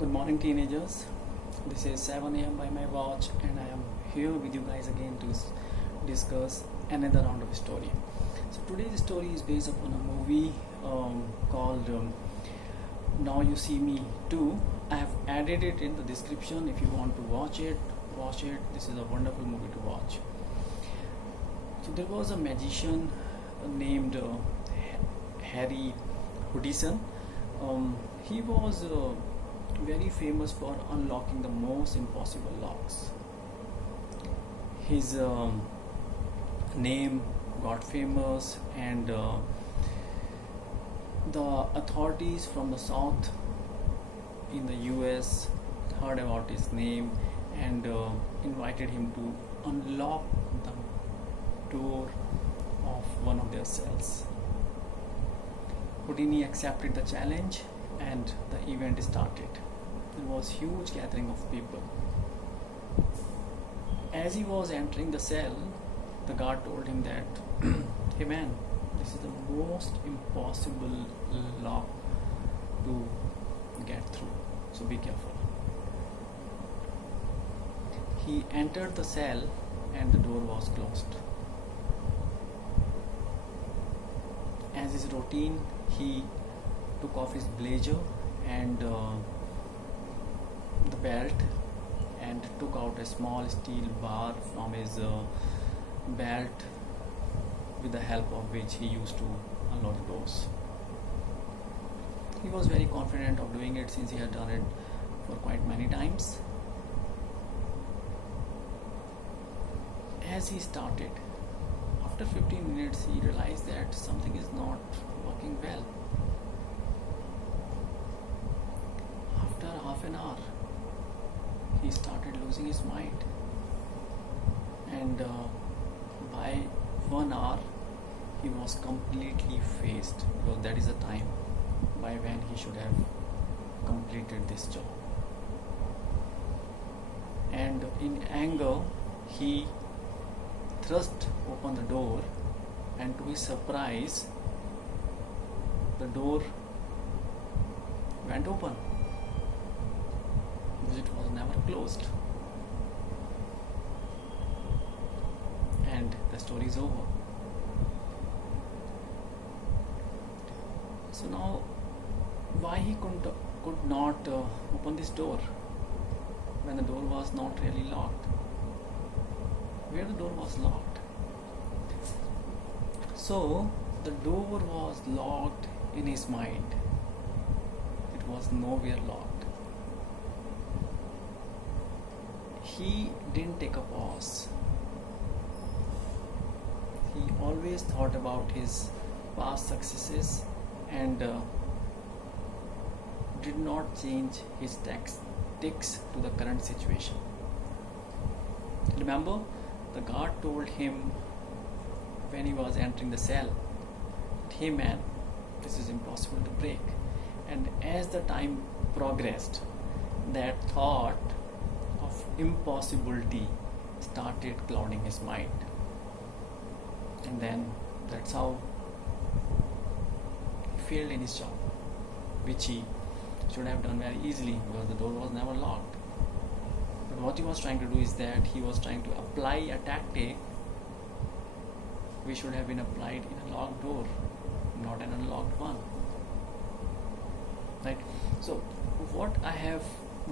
Good morning, teenagers. This is 7 a.m. by my watch, and I am here with you guys again to discuss another round of story. So, today's story is based upon a movie called Now You See Me Too. I have added it in the description if you want to watch it. Watch it. This is a wonderful movie to watch. So, there was a magician named Harry Houdison. He was very famous for unlocking the most impossible locks. His name got famous, and the authorities from the south in the US heard about his name and invited him to unlock the door of one of their cells. Houdini accepted the challenge and the event started. There was huge gathering of people. As he was entering the cell, the guard told him that, hey man, this is the most impossible lock to get through, so be careful. He entered the cell and the door was closed. As his routine, he took off his blazer and the belt and took out a small steel bar from his belt, with the help of which he used to unlock the doors. He was very confident of doing it since he had done it for quite many times. As he started, after 15 minutes he realized that something is not working well. After half an hour, he started losing his mind, and by 1 hour he was completely phased, because that is the time by when he should have completed this job. And in anger he thrust open the door, and to his surprise the door went open, because it was never closed. And the story is over. So now, why he could not open this door when the door was not really locked? Where the door was locked? So the door was locked in his mind. It was nowhere locked. He didn't take a pause. He always thought about his past successes and did not change his tactics to the current situation. Remember, the guard told him when he was entering the cell, hey man, this is impossible to break. And as the time progressed, that thought of impossibility started clouding his mind. And then that's how he failed in his job, which he should have done very easily, because the door was never locked. But what he was trying to do is that he was trying to apply a tactic which should have been applied in a locked door, not an unlocked one. Right? So what I have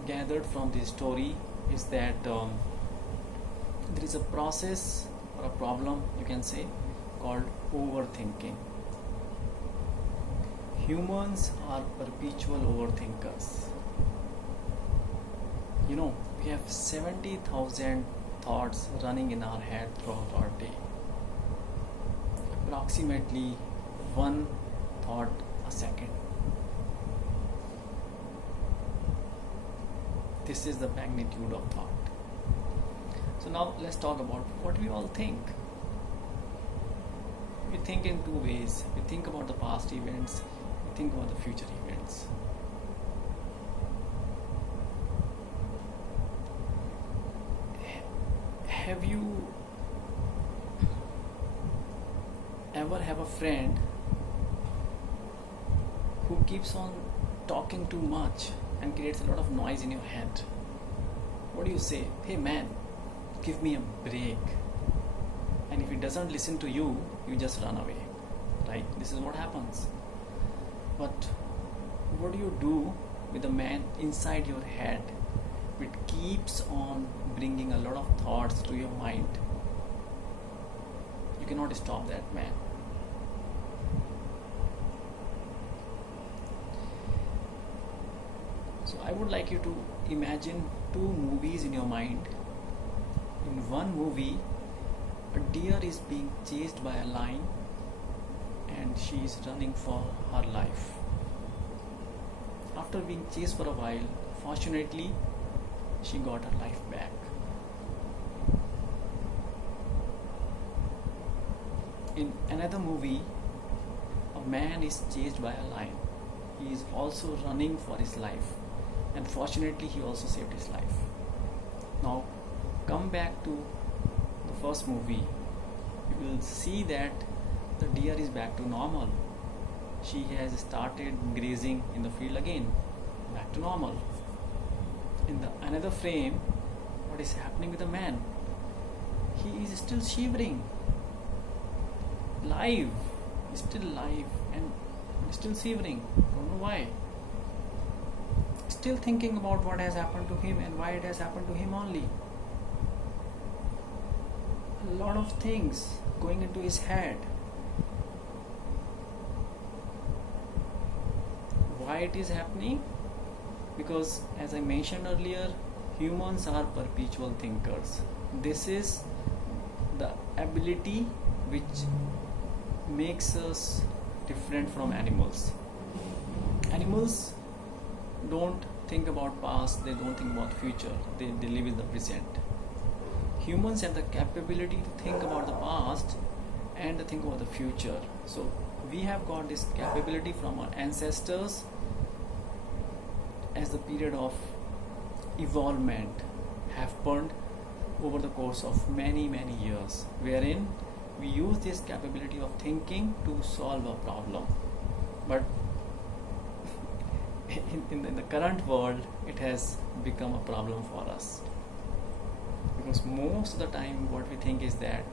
gathered from this story is that there is a process or a problem, you can say, called overthinking. Humans are perpetual overthinkers. You know, we have 70,000 thoughts running in our head throughout our day. Approximately one thought a second. This is the magnitude of thought. So now let's talk about what we all think. We think in two ways. We think about the past events, we think about the future events. Have you ever have a friend who keeps on talking too much and creates a lot of noise in your head. What do you say? Hey man, give me a break. And if he doesn't listen to you, you just run away. Right? This is what happens. But what do you do with the man inside your head which keeps on bringing a lot of thoughts to your mind? You cannot stop that man. So I would like you to imagine two movies in your mind. In one movie, a deer is being chased by a lion and she is running for her life. After being chased for a while, fortunately, she got her life back. In another movie, a man is chased by a lion. He is also running for his life, and fortunately, he also saved his life. Now, come back to the first movie. You will see that the deer is back to normal. She has started grazing in the field again, back to normal. In the another frame, what is happening with the man? He is still shivering, live, still live, and still shivering. Don't know why. Still thinking about what has happened to him and why it has happened to him only. A lot of things going into his head. Why it is happening? Because as I mentioned earlier, humans are perpetual thinkers. This is the ability which makes us different from animals. Animals don't think about past, they don't think about future, they live in the present. Humans have the capability to think about the past and to think about the future. So we have got this capability from our ancestors as the period of evolvement happened over the course of many years, wherein we use this capability of thinking to solve a problem. But in the current world, it has become a problem for us, because most of the time what we think is that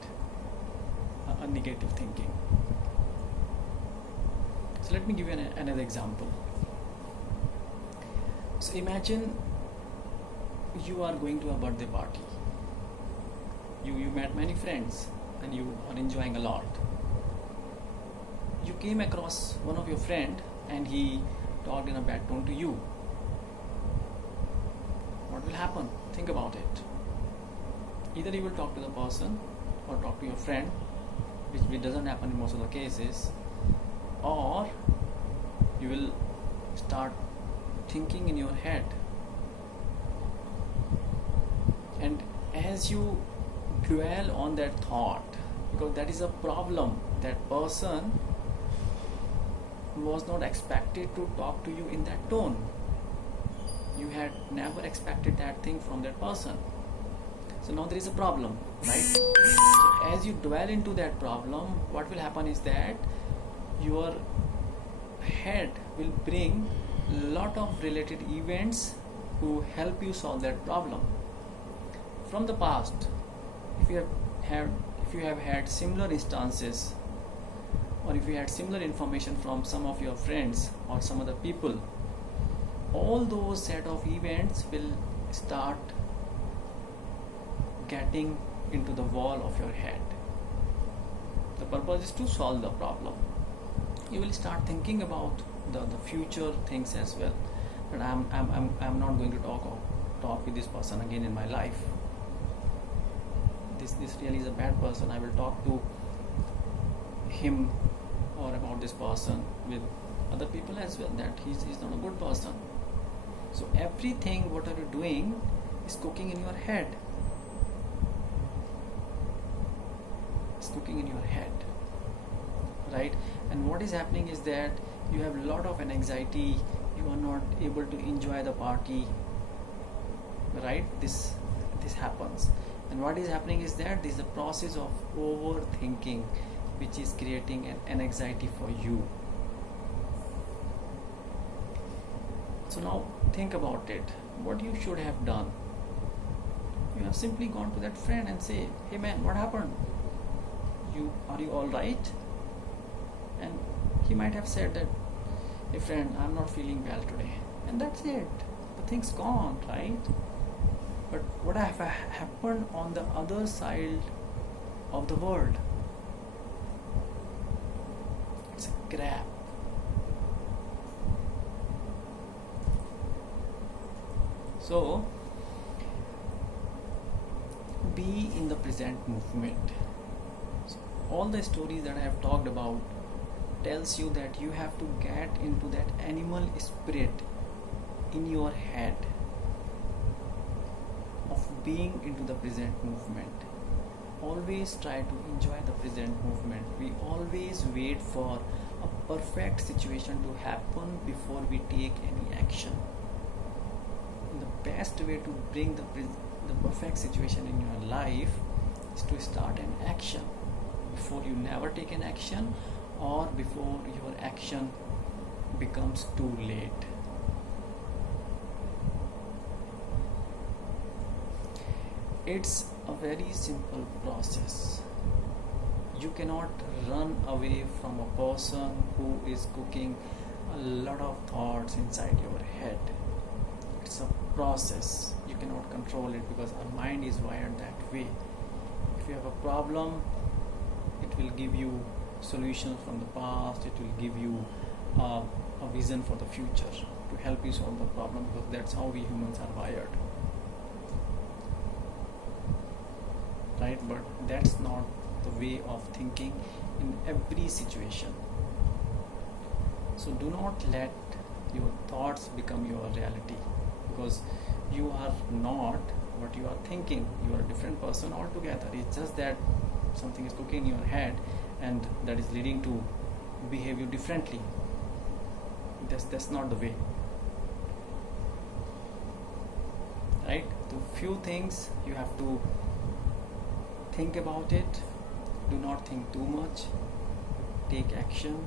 a negative thinking. So let me give you another example. So imagine you are going to a birthday party. You met many friends and you are enjoying a lot. You came across one of your friend and he talked in a bad tone to you. What will happen? Think about it. Either you will talk to the person or talk to your friend, which doesn't happen in most of the cases, or you will start thinking in your head. And as you dwell on that thought, because that is a problem, that person was not expected to talk to you in that tone. You had never expected that thing from that person. So now there is a problem, right? So as you dwell into that problem, what will happen is that your head will bring lot of related events to help you solve that problem. From the past, if you have had similar instances, or if you had similar information from some of your friends or some other people, all those set of events will start getting into the wall of your head. The purpose is to solve the problem. You will start thinking about the future things as well. But I'm not going to talk with this person again in my life. This really is a bad person. I will talk to him or about this person with other people as well, that he's not a good person. So everything what are you doing is cooking in your head. It's cooking in your head, right? And what is happening is that you have a lot of anxiety, you are not able to enjoy the party, right? This happens. And what is happening is that this is a process of overthinking, which is creating an anxiety for you. So now think about it. What you should have done? You have simply gone to that friend and say, "Hey man, what happened? Are you all right?" And he might have said that, "Hey friend, I'm not feeling well today," and that's it. The thing's gone, right? But what have happened on the other side of the world? It's a crap. So be in the present movement. So all the stories that I have talked about tells you that you have to get into that animal spirit in your head of being into the present movement. Always try to enjoy the present movement. We always wait for a perfect situation to happen before we take any action. The best way to bring the perfect situation in your life is to start an action before you never take an action, or before your action becomes too late. It's a very simple process. You cannot run away from a person who is cooking a lot of thoughts inside your head. It's a process. You cannot control it because our mind is wired that way. If you have a problem, it will give you solutions from the past. It will give you a vision for the future to help you solve the problem, because that's how we humans are wired, right? But that's not the way of thinking in every situation. So do not let your thoughts become your reality, because you are not what you are thinking. You are a different person altogether. It's just that something is cooking in your head, and that is leading to behave you differently. That's not the way, right? So few things you have to think about it. Do not think too much. Take action.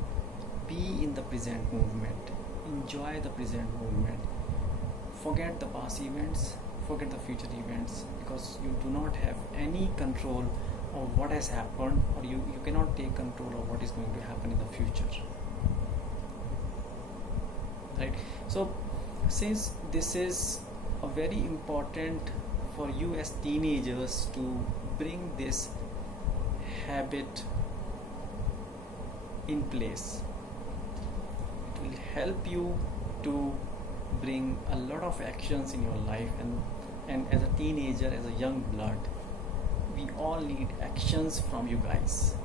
Be in the present movement. Enjoy the present movement. Forget the past events, forget the future events, because you do not have any control of what has happened, or you cannot take control of what is going to happen in the future, right? So since this is a very important for you as teenagers to bring this habit in place, it will help you to bring a lot of actions in your life. And as a teenager, as a young blood, we all need actions from you guys.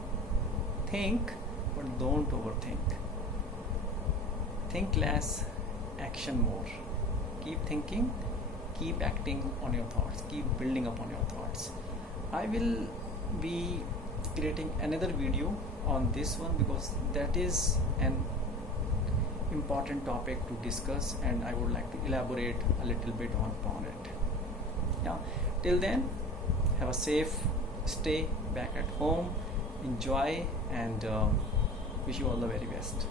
Think, but don't overthink. Think less, action more. Keep thinking, keep acting on your thoughts, keep building upon your thoughts. I will be creating another video on this one, because that is an important topic to discuss, and I would like to elaborate a little bit upon it. Yeah. Till then, have a safe stay back at home, enjoy, and wish you all the very best.